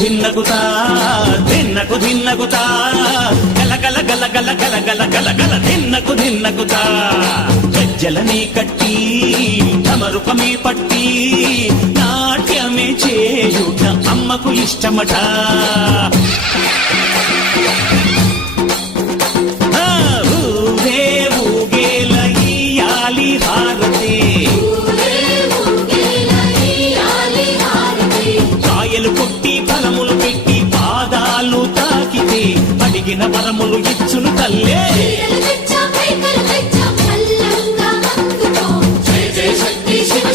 ధిన్నకుతా ధిన్నకు ధిన్నకుతా గల గల గల గల గల గల గల గల ధిన్నకుతా గజ్జలనే కట్టి తమరుపమే పట్టి నాట్యమే చేయుట అమ్మకు ఇష్టమట. ఊరే ఊగేల ఇయ్యాలి హారతి, కాయలు కొట్టి ఫలములు పెట్టి పాదాలు తాకితే అడిగిన వరములు ఇచ్చును తల్లే.